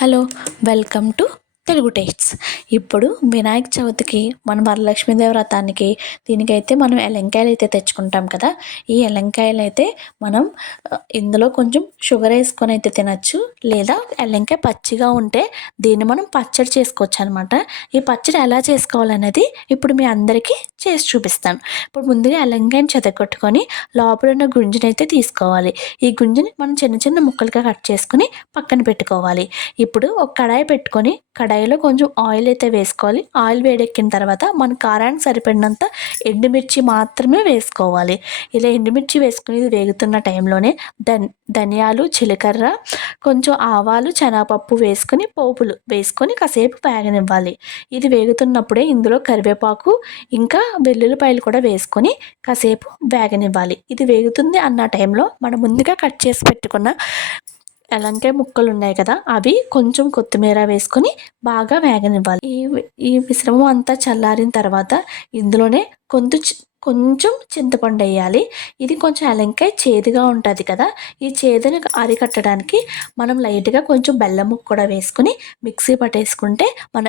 Hello, welcome to Telugu tastes. ఇప్పుడు వినాయక చవితికి మన వరలక్ష్మీదేవి వ్రతానికి దీనికైతే మనం ఎలంకాయలు అయితే తెచ్చుకుంటాం కదా. ఈ ఎలంకాయలు అయితే మనం ఇందులో కొంచెం షుగర్ వేసుకొని అయితే తినచ్చు, లేదా ఎలంకాయ పచ్చిగా ఉంటే దీన్ని మనం పచ్చడి చేసుకోవచ్చు అనమాట. ఈ పచ్చడి ఎలా చేసుకోవాలనేది ఇప్పుడు మీ అందరికీ చేసి చూపిస్తాను. ఇప్పుడు ముందుగా ఎలంకాయని చెదగొట్టుకొని లోపల ఉన్న గుంజిని అయితే తీసుకోవాలి. ఈ గుంజిని మనం చిన్న చిన్న ముక్కలుగా కట్ చేసుకుని పక్కన పెట్టుకోవాలి. ఇప్పుడు ఒక కడాయి పెట్టుకొని కడాయిలో కొంచెం ఆయిల్ అయితే వేసుకోవాలి. ఆయిల్ వేడెక్కిన తర్వాత మన కారానికి సరిపడినంత ఎండుమిర్చి మాత్రమే వేసుకోవాలి. ఇలా ఎండుమిర్చి వేసుకుని ఇది వేగుతున్న టైంలోనే ధనియాలు, జీలకర్ర, కొంచెం ఆవాలు, శనగపప్పు వేసుకొని పోపులు వేసుకొని కాసేపు వేగనివ్వాలి. ఇది వేగుతున్నప్పుడే ఇందులో కరివేపాకు ఇంకా వెల్లుల్లిపాయలు కూడా వేసుకొని కాసేపు వేగనివ్వాలి. ఇది వేగుతుంది అన్న టైంలో మనం ముందుగా కట్ చేసి పెట్టుకున్న ఎలంకాయ ముక్కలు ఉన్నాయి కదా, అవి కొంచెం కొత్తిమీర వేసుకొని బాగా వేగనివ్వాలి. ఈ మిశ్రమం అంతా చల్లారిన తర్వాత ఇందులోనే కొంచెం చింతపండు వేయాలి. ఇది కొంచెం ఎలంకాయ చేదుగా ఉంటుంది కదా, ఈ చేదుని అరికట్టడానికి మనం లైట్గా కొంచెం బెల్లం ముక్క కూడా వేసుకుని మిక్సీ పట్టేసుకుంటే మన